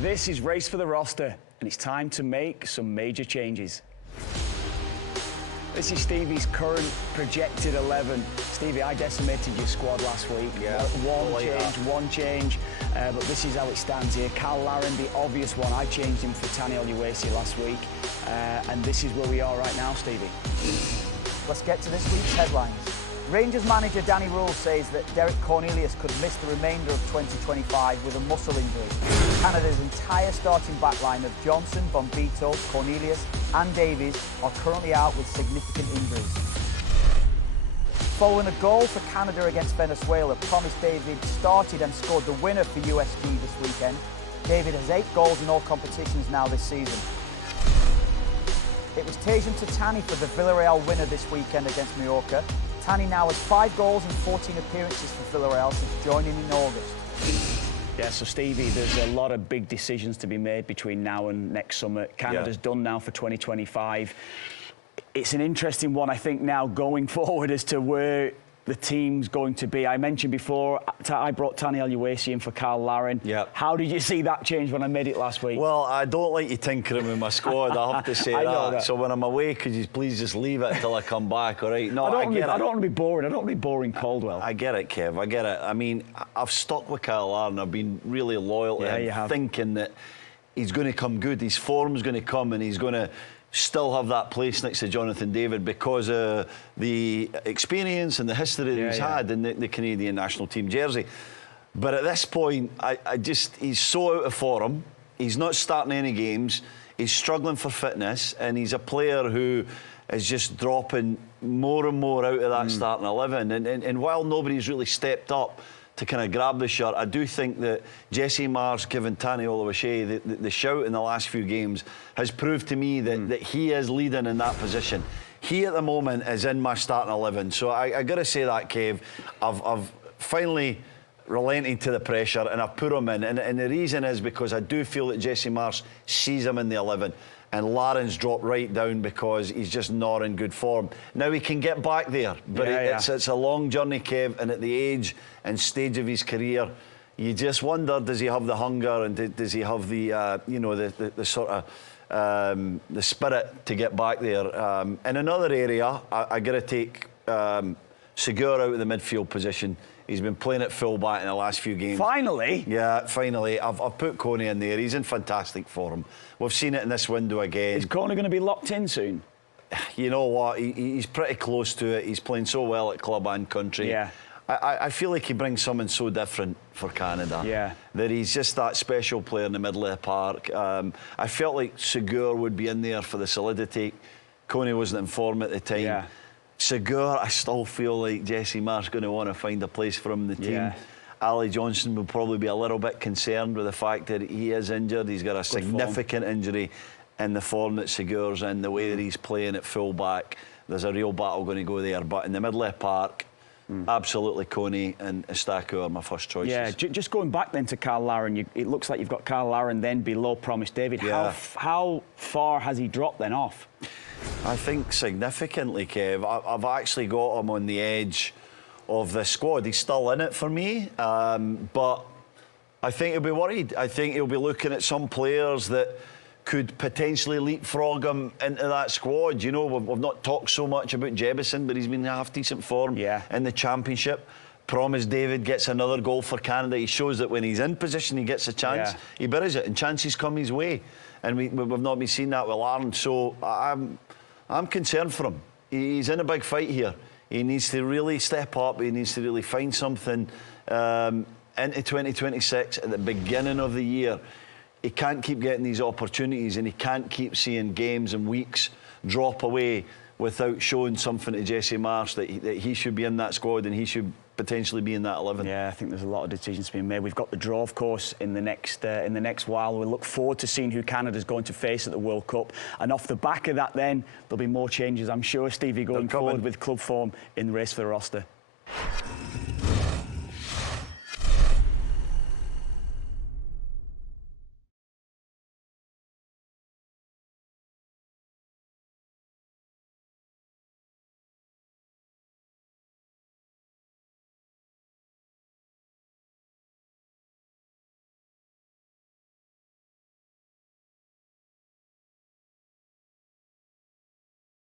This is Race for the Roster, and it's time to make some major changes. This is Stevie's current projected 11. Stevie, I decimated your squad last week. Yeah, one change, but this is how it stands here. Cyle Larin, the obvious one. I changed him for Cyle Larin last week, and this is where we are right now, Stevie. Let's get to this week's headlines. Rangers manager Danny Rule says that Derek Cornelius could miss the remainder of 2025 with a muscle injury. Canada's entire starting backline of Johnson, Bombito, Cornelius and Davies are currently out with significant injuries. Following a goal for Canada against Venezuela, Promise David started and scored the winner for USG this weekend. David has 8 goals in all competitions now this season. It was Tajon Tatani for the Villarreal winner this weekend against Mallorca. Tani now has 5 goals and 14 appearances for Villarreal since joining in August. Yeah, so Stevie, there's a lot of big decisions to be made between now and next summer. Canada's done now for 2025. It's an interesting one, I think, now going forward as to where the team's going to be. I mentioned before, I brought Cyle Larin in for Cyle Larin. Yeah. How did you see that change when I made it last week? Well, I don't like you tinkering with my squad, I have to say that. So when I'm away, could you please just leave it until I come back, all right? No, I don't want to be boring. I don't want to be boring Caldwell. I get it, Kev, I get it. I mean, I've stuck with Cyle Larin. I've been really loyal to him, thinking that he's going to come good. His form's going to come and he's going to still have that place next to Jonathan David because of the experience and the history that he's had in the Canadian national team jersey. But at this point, he's so out of form. He's not starting any games. He's struggling for fitness, and he's a player who is just dropping more and more out of that starting 11. And while nobody's really stepped up to kind of grab the shirt, I do think that Jesse Marsh giving Tani Oluwaseyi the shout in the last few games has proved to me that he is leading in that position. He at the moment is in my starting 11. So I got to say that, Kev, I've finally relented to the pressure and I've put him in. And the reason is because I do feel that Jesse Marsh sees him in the 11. And Larin's dropped right down because he's just not in good form. Now he can get back there, but it's a long journey, Kev, and at the age and stage of his career, you just wonder, does he have the hunger and does he have the, the sort of the spirit to get back there? In another area, I got to take Segura out of the midfield position. He's been playing at full-back in the last few games. Finally? Yeah, finally. I've put Coney in there. He's in fantastic form. We've seen it in this window again. Is Coney going to be locked in soon? You know what? He's pretty close to it. He's playing so well at club and country. Yeah. I feel like he brings something so different for Canada. Yeah. That he's just that special player in the middle of the park. I felt like Segura would be in there for the solidity. Coney wasn't in form at the time. Yeah. Segura, I still feel like Jesse Marsh going to want to find a place for him in the team. Yeah. Ali Johnson will probably be a little bit concerned with the fact that he is injured. He's got a significant injury in the form that Segura's in, the way that he's playing at full-back. There's a real battle going to go there. But in the middle of the park, absolutely Coney and Estaku are my first choices. Yeah, just going back then to Cyle Larin, it looks like you've got Cyle Larin then below Promise David. Yeah. How far has he dropped then off? I think significantly, Kev. I've actually got him on the edge of the squad. He's still in it for me, but I think he'll be worried. I think he'll be looking at some players that could potentially leapfrog him into that squad. You know, we've not talked so much about Jebison, but he's been in half-decent form in the Championship. Promise David gets another goal for Canada. He shows that when he's in position, he gets a chance. He buries it, and chances come his way. And we've not been seeing that with Larin, so I'm concerned for him. He's in a big fight here. He needs to really step up. He needs to really find something into 2026 at the beginning of the year. He can't keep getting these opportunities, and he can't keep seeing games and weeks drop away without showing something to Jesse Marsh that he should be in that squad and he should potentially be in that 11. Yeah, I think there's a lot of decisions being made. We've got the draw, of course, in the next while. We look forward to seeing who Canada's going to face at the World Cup. And off the back of that, then there'll be more changes, I'm sure, Stevie, going forward with club form in the race for the roster.